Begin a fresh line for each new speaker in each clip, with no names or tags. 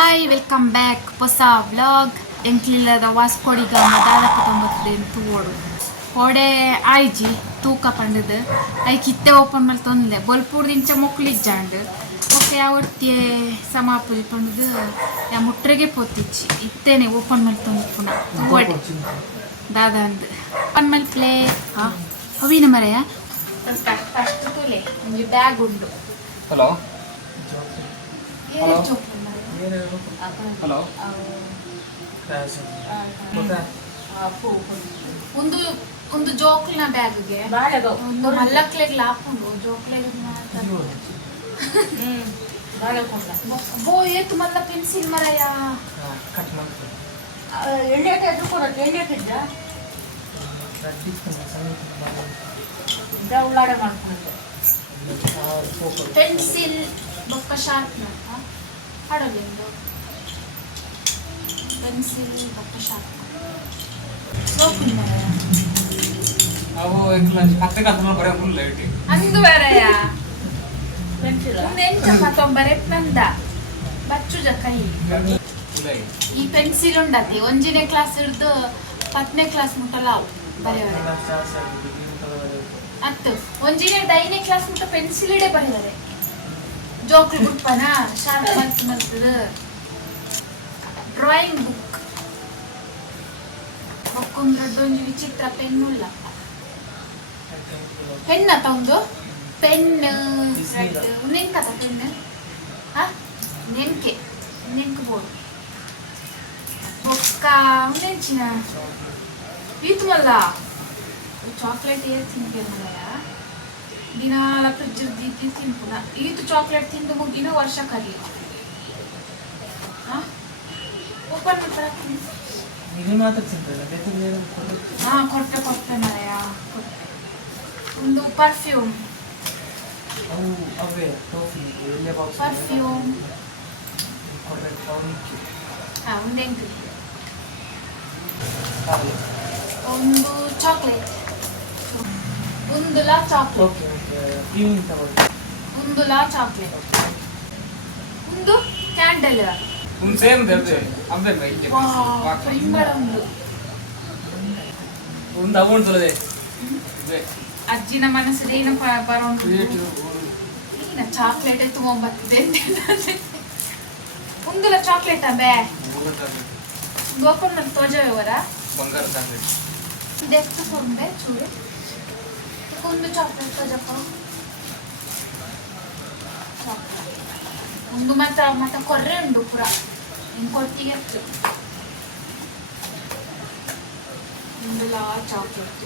Hi welcome back ಹೊಸ vlog ಎಂಟ್ಲಿಲ್ಲದ ವಾಸ್ಕೋಡಿಗ ದಾದಕ ತೊಂಬತ್ತದೆ ತೂವೋಡು ಕೋಡೆ ಆಯ್ಜಿ ತೂಕ ಪಂಡದು. ಐ ಕಿತ್ತೆ ಓಪನ್ ಮಾಡಿ ತೊಂದೆ ಬೊಲ್ಪುರ್ದಿಂಚ ಮೊಕ್ಲಿಜ್ಜಾಂಡ್ ಓಕೆ ಯಾವತ್ತಿಯೇ ಸಮಾಪುರಿ ಪಂಡದು ಯಾ ಮುಟ್ರೆಗೆ ಪೋತಿಚ್ಚಿ. ಇತ್ತೇನೆ ಓಪನ್ ಮಾಡಿ ತೊಂದು ಪುನಃ. ತೂವಡೆ ದಾದ ಅಂದ್ ಓಪನ್ ಮಾಡಿ ಪ್ಲೇ ಹಾ ಅವಿನ ಮರೆಯ ಫಸ್ಟ್ ಬ್ಯಾಗ್ ಉಂಡು
ಹಲೋ
ಮಾರ್ರೆ?
ಹಲೋ.
ಒಂದು ಒಂದು ಜೋಕ್ಲ ಬ್ಯಾಗ್ಗೆ. ಒಂದು ಮಲ್ಲಕ್ಲೆಗ್ ಲಾಪುಂಡು ಜೋಕ್ಲೆಗ್ ಬೋ ಏತು ಮಲ್ಲ ಪೆನ್ಸಿಲ್ ಮರಯ. ಪೆನ್ಸಿಲ್ ಎಣ್ಣೆ ಉಳ್ಳಾಡೆ ಮಾಡ್ಕೊಂಡು. ಪೆನ್ಸಿಲ್ ಬೊಕ್ಕ ಶಾರ್ಪ್ನರ್ ಜೋಕ್ಲಿ
ಪೆನ್ಸಿಲ್ ಮತ್ತೆ ಲೈಟ್
ಅಂದು ಬರಯ? ಎಂಚ ಮತ್ತೊಂಬರೆ ನಂದ. ಬಚ್ಚು ಈ ಪೆನ್ಸಿಲ್ ಉಂಡತಿ. ಒಂಜನೇ ಕ್ಲಾಸ್ ಹಿಡ್ದು ಹತ್ತನೇ ಕ್ಲಾಸ್ ಮುಟ್ಟಲ್ಲ ಅವು. ಬರೆಯವರೆ ಅತ್ತು ಒಂಜಿನೇ ಐದನೇ ಕ್ಲಾಸ್ ಮುಟ್ಟ ಪೆನ್ಸಿಲ್ ಇಡೇ ಬರೆಯವರೆ ಜೋಕ್ಲು ಬುಕ್ಪನ? ಶಾರ್ಪ್ ಮಲ್ತ್ ಮನ್ಸದು ಡ್ರಾಯಿಂಗ್ ಬುಕ್ ಬಕ್ಕೊಂದು ದೊಡ್ಡೊಂದು ವಿಚಿತ್ರ ಪೆನ್ ಪೆನ್ನ ಒಂದು? ಪೆನ್ ನೆನ್ಕತ ಪೆನ್ ನೆನ್ಕೆ ನೆನ್ಕು. ಬೋರ್ಡ್. ಬೊಕ್ಕ ನೆಂಚಿನ ಈತು ಮಲ್ಲ ಚಾಕ್ಲೇಟ್ ಏರ್ ತಿನ್ಪೆ ಮಲಯ ದಿನಾಲ ಫ್ರಿಡ್ಜ್ ದಿಕ್ಕಿ ತಿನ್ಪುನ ಈತು ಚಾಕ್ಲೇಟ್ ತಿಂದು ಮುಗಿನ ವರ್ಷ ಕರಿ. ಓಪನ್ ಹಾ ಕೊಟ್ಟೆ ಕೊಟ್ಟೆ ಕೊಟ್ಟೆ. ಒಂದು ಪರ್ಫ್ಯೂಮ್ ಪರ್ಫ್ಯೂಮ್ ಹಾ ಒಂದು ಒಂದು ಚಾಕ್ಲೇಟ್ ಒಂದುಲ ಚಾಕ್ಲೇಟ್ ಉಂದುಲ ಚಾಕ್ಲೇಟ್ ಒಂದು ಕ್ಯಾಂಡಲ್
ಒಂದು ಸೇಮ್ ಅದೇ. ಇಲ್ಲಿ
ಪ್ರಿಂಬಳ ಒಂದು
ಒಂದು ಅಮೌಂಟ್ ಸಲದೆ
ಅಜ್ಜಿನ ಮನಸ್ಸಲ್ಲಿ ಏನು ಬರೋಂಡು ಈನ ಚಾಕ್ಲೇಟ್ ತೊಗೊಂಬತ್ತಿದೆ ಒಂದುಲ ಚಾಕ್ಲೇಟ್ ಬೇ ಗೋಕರ್ಣ ತೋಜವರ
ಬಂಗಾರ ಚಾಕ್ಲೇಟ್
ಇದೆಷ್ಟು ಚೂರು? ಒಂದು ಚಾಕ್ಲೇಟ್ ತೋಜಪ್ಪ ಒಂದು ಮಾತ್ರ ಮತ್ತೆ ಕೊರ್ರೆ ಉಂಡು ಪುರ ಇನ್ನು ಕೊಟ್ಟಿಗೆ ಹೆಚ್ಚು ಒಂದು ಲಾ ಚಾಕ್ಲೇಟ್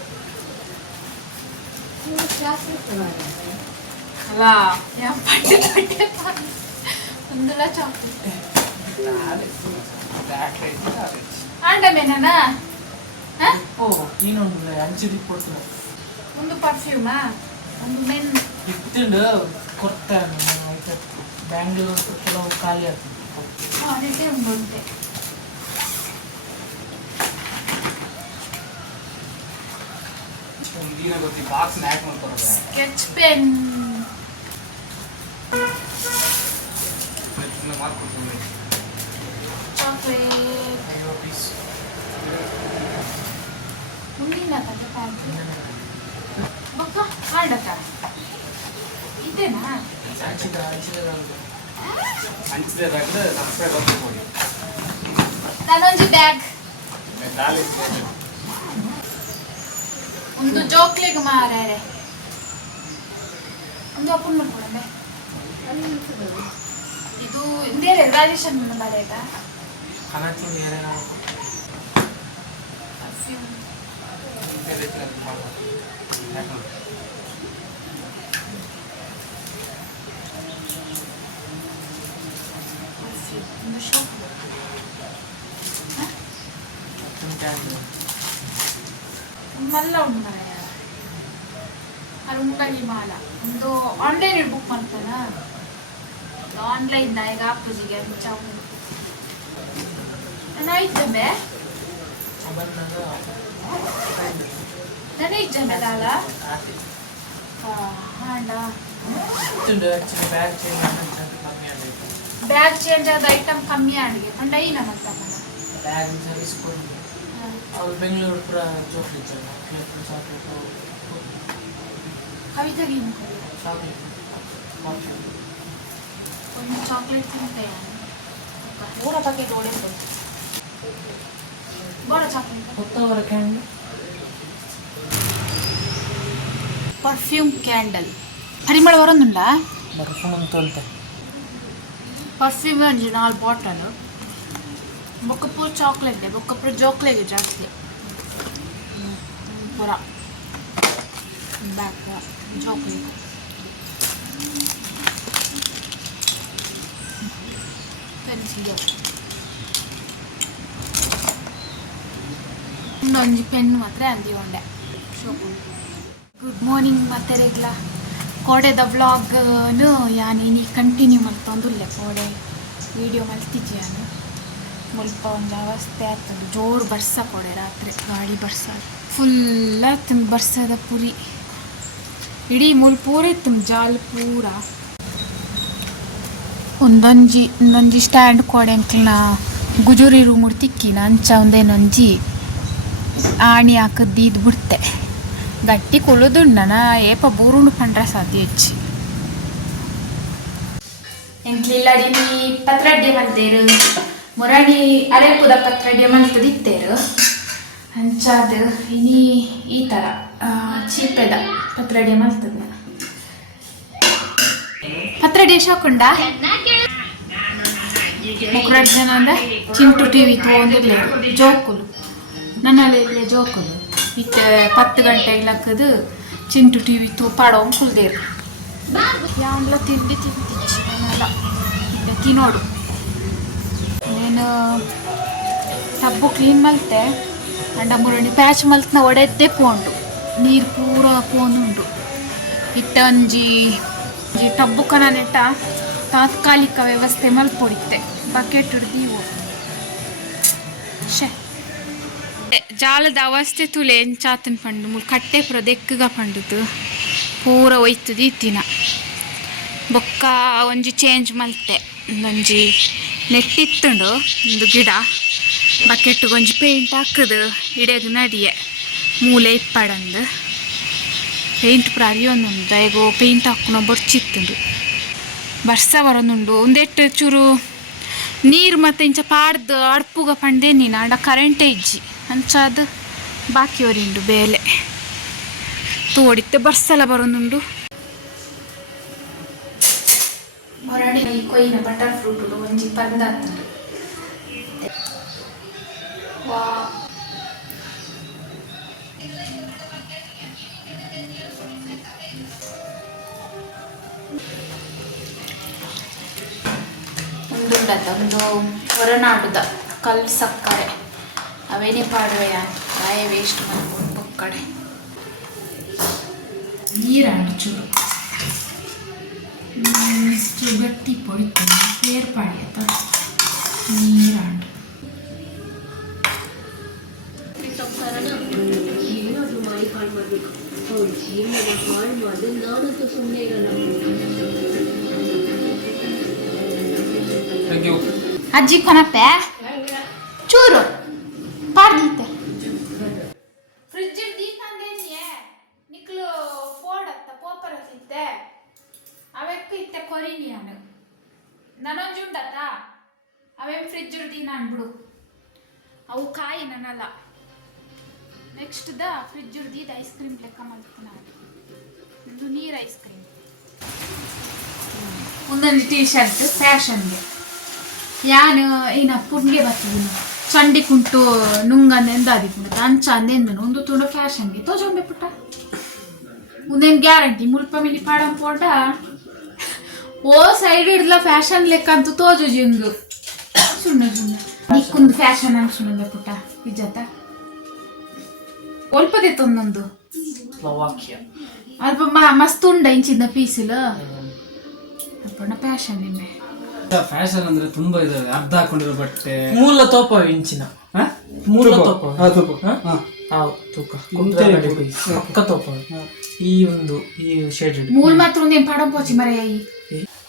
ಅಲ್ಲ ಯಾ ಪಟ್ಟೆ ಪಟ್ಟೆ ಪಾನಿ. ಒಂದು ಲಾ ಚಾಕ್ಲೇಟ್ ಆಂಡ ಮೇನನ ಒಂದು ಪರ್ಫ್ಯೂಮಾ ಒಂದು ಮೆನ್
ಇಟ್ಟಿಂಡು ಕೊಡ್ತಾರೆ ಬ್ಯಾಂಗ್ಳೂರ್ ಕೆಲವು ಖಾಲಿ ಆಗ್ತದೆ
ಕ್ವಾಲಿಟಿ ಉಂಟೆ
ಒಂದು ದಿನ ಗೊತ್ತಿ ಬಾಕ್ಸ್ ನ್ಯಾಕ್ ಮಾಡ್ತಾರೆ
ಸ್ಕೆಚ್ ಪೆನ್
ಮಾಡ್ಕೊಡ್ತೀನಿ
ಚಾಕ್ಲೇಟ್
ಐವತ್ತು ಪೀಸ್
ಮುಂದಿನ ಕತೆ ಆಡಕ ಇದೇನಾ
ಹಂಚಿದ ಹಂಚಿದ
ಹಂಚಿದೆ ಹಾಕಿದ್ರೆ ಸಬ್ಸ್ಕ್ರೈಬ್ ಮಾಡ್ಕೊಂಡು
ನಾನೊಂದು ಬ್ಯಾಗ್. ಒಂದು ಜೋಕ್ಲಿಗೆ ಮಾರ್ಯಾರೆ. ಒಂದು ಓಪನ್ ಮಾಡ್ಕೊಡಂದೆ ಇದು ಇಂದೇರೆ
ಬೇರೆ
ಪರ್ಫ್ಯೂಮ್ ಒಂದು ಶಾಪ್ ಮಲ್ಲ ಉಂಟು ಮನೆಯ ಅದು ಉಂಡಳಿ ಮಾಲ. ಒಂದು ಆನ್ಲೈನ್ ಬುಕ್ ಮಾಡ್ತಾನ. ಆನ್ಲೈನ್ ಈಗ ಅಪ್ಪಜಿಗೆ ನಾನು ಇದ್ದೇನೆ ನಾನು ಇದ್ದೇನೆ ಅಲ್ಲ ಹಾಂಡ.
ಬ್ಯಾಗ್ ಚೇಂಜ್
ಆದ ಐಟಮ್ ಕಮ್ಮಿ ಆಡಿಗೆ ಪಂಡ ಐನ ಮತ್ತೆ
ಬ್ಯಾಗ್ ಅವ್ರು ಬೆಂಗಳೂರು ಪುರ ಚಾಕ್ಲೇಟ್ ಚಾಕ್ಲೇಟ್
ಕವಿತೆಗೆ
ಚಾಕ್ಲೇಟ್
ಒಂದು ಚಾಕ್ಲೇಟ್ ತಿಂತೆ
ಮೂರ ಪ್ಯಾಕೆಟ್ ಓಡಿತ್ತು
ಬೋಡ ಚಾಕ್ಲೇಟ್
ಹೊತ್ತವರ ಕ್ಯಾಂಡ್
ಪರ್ಫ್ಯೂಮ್ ಕ್ಯಾಂಡಲ್ ಪರಿಮಳ ಬರೋದಿಲ್ಲ
ಬರ್ಕೊಂಡು ತೊಳ್ತೆ
ಪರ್ಫ್ಯೂಮ್ ಒಂಜಿ ನಾಲ್ ಬಾಟಲ್ ಬೊಕ್ಕಪುರ ಚಾಕ್ಲೇಟ್ ಬೊಕ್ಕಪುರ ಜೋಕ್ಲೇಗೆ ಜಾಸ್ತಿ. ಪುರ. ಬ್ಯಾಕ್ ಚಾಕ್ಲೇಟ್ ಪೆನ್ಸಿಲ್ ಇನ್ನೊಂದು ಪೆನ್ ಮಾತ್ರ ಅಂದಿ ಒಂಡೆ ಗುಡ್ ಮಾರ್ನಿಂಗ್ ಮತ್ತೆ ರೆಗ್ಲ. ಕೋಡೆದ ವ್ಲಾಗ್ನು ಯಾನ್ ಇನಿ ಕಂಟಿನ್ಯೂ ಮಲ್ತೊಂದುಲ್ಲೆ ಕೋಡೆ. ವಿಡಿಯೋ ಮಲ್ತಿದ್ದೆ ನಾನು? ಮುಲ್ಪ ಒಂದು ಅವಸ್ಥೆ ಆಗ್ತದೆ ಜೋರು ಬರ್ಸ ಕೊಡೆ ರಾತ್ರಿ, ಗಾಳಿ ಬರ್ಸ. ಫುಲ್ ತುಂಬ ಬರ್ಸದ ಪುರಿ. ಇಡೀ ಮುಲ್ ಪೂರ ಇತ್ತು ಜಾಲ್ ಪೂರ. ಒಂದೊಂಜಿ ಒಂದೊಂಜಿ ಸ್ಟ್ಯಾಂಡ್ ಕೊಡೆ ಅಂಕಲ್ನ ಗುಜುರಿ ರೂಮ್ ತಿಕ್ಕಿನ ಅಂಚ ಒಂದೇನೊಂಜಿ ಆಣಿ ಹಾಕದ್ದು ಇದು ಬಿಡ್ತೆ. ಗಟ್ಟಿ ಕುಳುದುಂಡನ ಏಪ ಬೂರುಂಡು ಪಂಡ್ರ ಸಾಧ್ಯ ಹೆಚ್ಚಿ ಎಂಕ್ಲಿಲ್ಲಡಿನಿ ಪತ್ರಡ್ಡಿ ಮಲ್ತೇರು ಮುರಾಣಿ ಅರೆಪುದ ಪತ್ರಡ್ಡೆ ಮಲ್ತದಿತ್ತೇರು ಅಂಚಾದ ಇನಿ ಈ ಥರ ಚೀಪೆದ ಪತ್ರ ಮಲ್ತದ ಪತ್ರಡ್ಡೆ ಶಾಕೊಂಡ? ಮುಕ್ರಾಡ್ ಜನ ಚಿಂಟು ಟಿವಿ ತೊಗೊಂಡಿರ್ಲೇ ಜೋಕುಲು. ನನ್ನಲ್ಲಿ ಇಲ್ಲೇ ಜೋಕುಲು. ಇತ್ತ ಪತ್ತು ಗಂಟೆ ಲಕ್ಕದು ಚಿಂಟು ಟಿವಿ ತೂ ಪಾಡೋ ಕುಲ್ದೇರು. ಯಾವ ತಿಂಡಿ ಇಲ್ಲ ತಿನ್ನೋಡು. నేను ಟಬ್ಬು ಕ್ಲೀನ್ ಮಲ್ತೆ, ಅಂಡ ಮುರಣಿ ಪ್ಯಾಚ್ ಮಲ್ತ್ನ ಒಡೆದ್ದೆ ಪೋಂಡು ನೀರು ಪೂರ ಪೋನುಂಡು ಇಟ್ಟ ಒಂಜಿ ಈ ಟಬ್ಬು ಕನ ನೆಟ್ಟ ತಾತ್ಕಾಲಿಕ ವ್ಯವಸ್ಥೆ ಮಲ್ಪೊಡಿತ್ತೆ. ಬಕೆಟ್ ಹಿಡ್ದೀವು ಶೇ ಜಾಲದ ಅವಸ್ಥೆ ತುಲೆ ಎಂಚಾತನ ಪಂಡು? ಮುಲ್ ಕಟ್ಟೆ ಪುರ ದೆಕ್ಕಗ ಪಂಡುದು. ಪೂರ ಒಯ್ತದ ದಿನ. ಬೊಕ್ಕ ಒಂಜಿ ಚೇಂಜ್ ಮಲ್ತೆ. ಒಂಜಿ ನೆಟ್ಟಿತ್ತುಂಡು ಒಂದು ಗಿಡ ಬಕೆಟ್ ಒಂಜಿ ಪೇಂಟ್ ಹಾಕದು ಇಡೆಗ್ ನಡಿಯೆ ಮೂಲೆ ಇಪ್ಪಡಂದು ಪೇಂಟ್ ಪುರ ಅರಿಯೊಂದುಂಡು ದಯಗೋ ಪೇಂಟ್ ಹಾಕುನ ಬೊರ್ಚಿತ್ತುಂಡು ಬರ್ಸ ಬರೋನುಂಡು ಒಂದೆಟ್ಟು ಚೂರು ನೀರು ಮತ್ತೆ ಇಂಚ ಪಾಡ್ದು ಅಡ್ಪುಗ ಪಂಡೆ ನೀನು ಅಂಡ ಕರೆಂಟೇ ಇಜ್ಜಿ ಬಾಕಿ ಒರಿಂಡು ಬೇಲೆ ತೋಡಿತ್ತೆ ಬರ್ಸಲ ಬರೋದುಂಡು ಕೊಯ್ನ ಬಟರ್ ಫ್ರೂಟ್ ಒಂಜಿ ಪಂದ ವಾ. ಒಂದುಂಡದ ಒಂದು ಹೊರನಾಡುದ ಕಲ್ ಸಕ್ಕರೆ. ಅವೇನೇ ಪಾಡುವೆ ರಾಯ ವೇಸ್ಟ್ ಮಾಡ್ಕೊಂಡು ಬೊಕ್ಕಡೆ ನೀರಾಡು ಚೂರು. ಹ್ಮ್, ಇಷ್ಟು ಗಟ್ಟಿ ಪೊಡಿತೀನಿ ಸೇರ್ಪಾಡಿ ಆಯ್ತಾ ನೀರಾಂಡು
ಥ್ಯಾಂಕ್ ಯು
ಅಜ್ಜಿ ಕೊನಪ್ಪೆ ಚೂರು ಪಾಡ್ದಿತ್ತೆ ಫ್ರಿಡ್ಜ್ ದೀಪಂದೇನಿಯೇ ನಿಕ್ಲು ಫೋಡತ್ತ ಪೋಪರ ಇತ್ತೆ ಅವೆಕ್ಕ ಇತ್ತೆ ಕೊರಿನಿ ನಾನು ನನೊಂಜುಂಡತ್ತ ಅವೇನ್ ಫ್ರಿಡ್ಜ್ ದೀನ ಅನ್ಬಿಡು ಅವು ಕಾಯಿ ನನ್ನಲ್ಲ ನೆಕ್ಸ್ಟ್ ದ ಫ್ರಿಡ್ಜ್ ಉರ್ದಿದ್ದು ಐಸ್ ಕ್ರೀಮ್ ಲೆಕ್ಕ ಮಲ್ತು ನಾನು ಇದು ನೀರು ಐಸ್ ಕ್ರೀಮ್ ಒಂದೊಂದು ಟೀ ಶರ್ಟ್ ಫ್ಯಾಷನ್ಗೆ ಯಾನು ಏನ ಪುಂಗೆ ಬರ್ತಿದ್ದೀನಿ ಚಂಡಿ ಕುಂಟು ನುಂಗಂದ ಎಂದಾದಿ ಪುಂಟ ಅಂಚ ಅಂದೆಂದನು ಒಂದು ತುಂಡು ಫ್ಯಾಷನ್ಗೆ ತೋಜೊಂಬೆ ಪುಟ್ಟ ಮುಂದೇನು ಗ್ಯಾರಂಟಿ ಮುಲ್ಪ ಮಿನಿ ಪಾಡಂ ಪೋಟ ಓ ಸೈಡ್ ಹಿಡ್ಲ ಫ್ಯಾಷನ್ ಲೆಕ್ಕ ಅಂತೂ ತೋಜುಜಿಂದು ಸುಣ್ಣ ಸುಣ್ಣ ನಿಕ್ಕೊಂದು ಫ್ಯಾಷನ್ ಅನ್ಸುಣ್ಣ ಪುಟ್ಟ ನಿಜತ್ತ ಒಲ್ಪದೆ ತೊಂದೊಂದು
ಸ್ಲೋವಾಕಿಯಾ.
ಅಲ್ಪ ಮ- ಮಸ್ತ್ ಉಂಡ ಇಂಚಿಂದ ಪೀಸಿಲು? ಅಪ್ಪಣ್ಣ ಫ್ಯಾಷನ್ ನಿಮ್ಮೆ
ಫ್ಯಾಷನ್ ಅಂದ್ರೆ ತುಂಬಾ ಇದೆ ಅರ್ಧ ಹಾಕೊಂಡಿರೋ ಬಟ್ಟೆ.
ಮೂಲ ತೋಪ ಇಂಚಿನ.
ಹಾ?
ಮೂಲ. ತೋಪ
ಹಾ, ತೂಕ. ಹಾ.
ಪಕ್ಕ ತೋಪ ಈ ಒಂದು ಈ ಶೇಡ್
ಮೂಲ ಮಾತ್ರ ಒಂದೇ ಪಡ ಪೋಚಿ ಮರ
ಈ.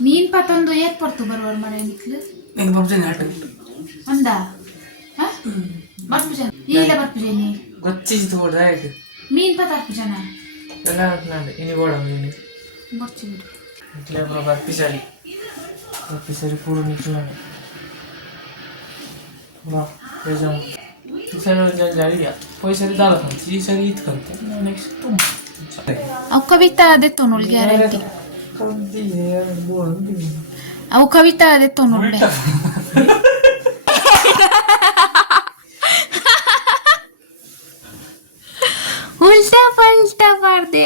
ಮೀನ್ ಪತ್ತೊಂದು ಏರ್ಪಡ್ತು ಬರುವವ್ರು ಮರ ಮನೆ ನಿಕ್ಲು
ನಂಗೆ ಹಾಟು
ಅಂದ ಬರ್ಪು ಜನ ಇಲ್ಲ ಬರ್ಪು ಜನ
ಗೊತ್ತಿದ್ದು ಕೂಡ ಆಯ್ತು
ಮೀನ್ ಪತ್ತ ಬರ್ಪು ಜನ
ಎಲ್ಲ ನಾನು ಇನಿ ಬೋಡ ನೀನು
ಬರ್ಚಿ ಬಿಡು
ಇಟ್ಲೆ ಬರೋ ಬರ್ಪಿ ಸರಿ ಬರ್ಪಿ ಸರಿ ಪೂರ ನಿಂತು ಬಾ ಬೇಜಾರು ಈ ಸರಿ ಒಂದು ಜಾರಿಯ ಪೊಯ್ ಸರಿ ದಾಲ ಕಂತು ಈ ಸರಿ ಇತ್ಕಂತೆ
ಪಲ್ಟಾ ಮಾಡ್ದೆ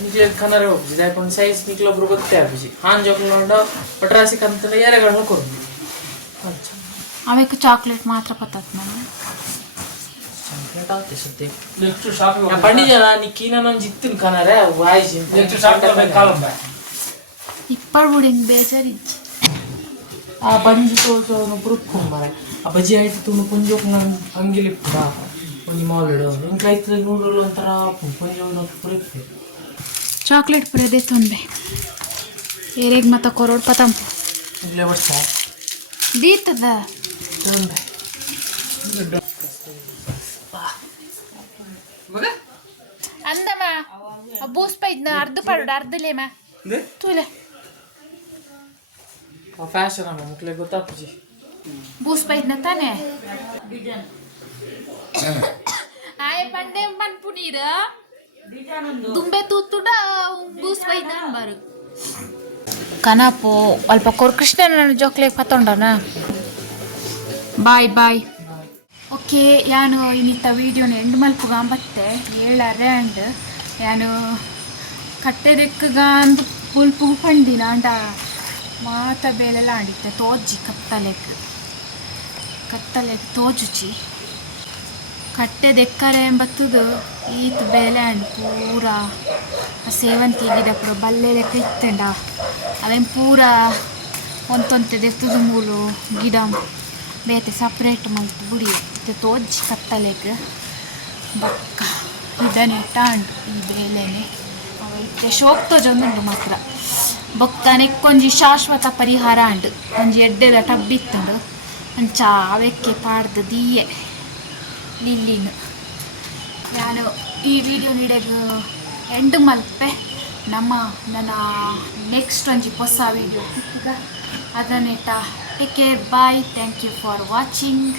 ನಿಜ ಕನ್ನಡ ಹೋಗ್ಬಿಸಿ ಯಾಕೊಂಡು ಸೈನ್ಸ್ ನಿಕ್ಲೊಬ್ರು ಗೊತ್ತೇ ಆಗ್ಬಿಸಿ ಹಾನ್ ಜೋಕ್ಲೊಂಡು ಪಟ್ರಾಸಿ ಕಂತನ ಎರೆಗಳನ್ನ ಕೊರು ಅಚ್ಚಾ
ಅವಕ್ಕೆ ಚಾಕ್ಲೇಟ್ ಮಾತ್ರ ಪತ್ತತ್ ನಾನು
ಚಾಕ್ಲೇಟ್ ಆಗ್ತದೆ ಸದ್ಯ
ನೆಕ್ಸ್ಟ್ ಶಾಪಿಂಗ್
ಪಂಡಿಜನ ನಿಕ್ಕಿನ ನಾನು ಜಿತ್ತಿನ ಕನ್ನಡ ವಾಯಿಸಿ
ನೆಕ್ಸ್ಟ್ ಶಾಪಿಂಗ್ ಕಾಲಂಬ
ಇಪ್ಪರ್ ಬುಡಿಂಗ್ ಬೇಜಾರಿಜ್ಜಿ
ಆ ಬಂಜಿ ತೋರ್ಸೋನು ಬುರುಕ್ಕು ಮರ ಆ ಬಜ್ಜಿ ಆಯ್ತು ತುಂಬ ಪುಂಜಿ ಹಂಗಿಲಿ ಪುಡ
ಚಾಕ್ಲೇಟ್ ಪುರ ತೊಂದ್ರೆ. ಏರೆಗ್ ಮತ್ತ ಕೊರೋಡ್ ಪತಂ
ಇಲ್ಲೇ ವರ್ಷ
ದೀತದ ಅಂದಮ್ಮ ಬೂಸ್ ಪೈದ್ನ ಅರ್ಧ ಪಡು ಅರ್ಧಲೇಮ ತೂಲೆ
ಫ್ಯಾಷನ್ ಮುಕ್ಲೆ ಗೊತ್ತಾಗ್ತಜಿ
ಬೂಸ್ ಪೈದ್ನ ತಾನೆ? ಆಯ್ ಬಂದೆ ಮನ್ಪು ತುಂಬೆ ದುಂಬೆ ತೂತುಡ ಬೂಸ್ ಪೈದ್ನ ಬಾರು. ಕನಪು ಅಲ್ಪ ಕೊರ್ ಕೃಷ್ಣನ ಜೋಕ್ಲೆ ಪತ್ತೊಂಡನ ಬಾಯ್ ಬಾಯ್. ಓಕೆ ಯಾನು ಇನ್ನಿತ್ತ ವೀಡಿಯೋನ ಎಂಡ್ ಮಲ್ಪುಗ ಬತ್ತೆ? ಹೇಳಾರೆ ಅಂಡ್ ಯಾನು ಕಟ್ಟೆದೆಕ್ಕಗ ಅಂದು ಪುಲ್ಪು ಪಂಡಿನ ಅಂಡ ಮಾತ ಬೇಲೆಲ್ಲ ಆಡಿತ್ತೆ ತೋಜಿ ಕತ್ತಲೆಕ್ ಕತ್ತಲೆಕ್ ತೋಜುಚಿ. ಕಟ್ಟೆದೆಕ್ಕರೆ ಎಂಬತ್ತದು, ಈತ್ ಬೇಲೆ ಅಂಡ್ ಪೂರ ಸೇವಂತಿ ಗಿಡ ಪೂರ ಬಲ್ಲೆ ಲೆಕ್ಕ ಇತ್ತೆಂಡ. ಅವೇನು ಪೂರ ಒಂತೊಂತೆ ದೆತ್ತದ ಮೂಲು ಗಿಡ ಬೇತೆ ಸಪ್ರೇಟ್ ಮಲ್ತು ಬುಡಿ. ಇದು ತೋಜಿ ಕತ್ತಲೆಗ್. ಬಕ್ಕ ಇದನ್ನು ಟಾಂಡ್ ಈ ಬೇಲೆನೆ. ಅವೈತೆ ಶೋಕ್ ತೋಜೊಂದುಂಡು ಮಾತ್ರ. ಬೊಕ್ಕ ನೆಕ್ಕೊಂಜಿ ಶಾಶ್ವತ ಪರಿಹಾರ ಅಂಡ್. ಒಂಜಿ ಎಡ್ಡೆದ ಟಬ್ಬಿತ್ತುಂಡು ಅಂಚ ಅವೆಕ್ಕೆ ಪಾಡ್ದು ದೀಯೆ. ಲಿಲ್ಲಿನು. ನಾನು ಈ ವಿಡಿಯೋ ನೀಡೋದು ಎಂಡ್ ಮಲ್ಪೆ. ನಮ್ಮ, ನನ್ನ ನೆಕ್ಸ್ಟ್ ಒಂಜಿ ಹೊಸ video ಅದನ್ನೆಟ್ಟ. Take care bye thank you for watching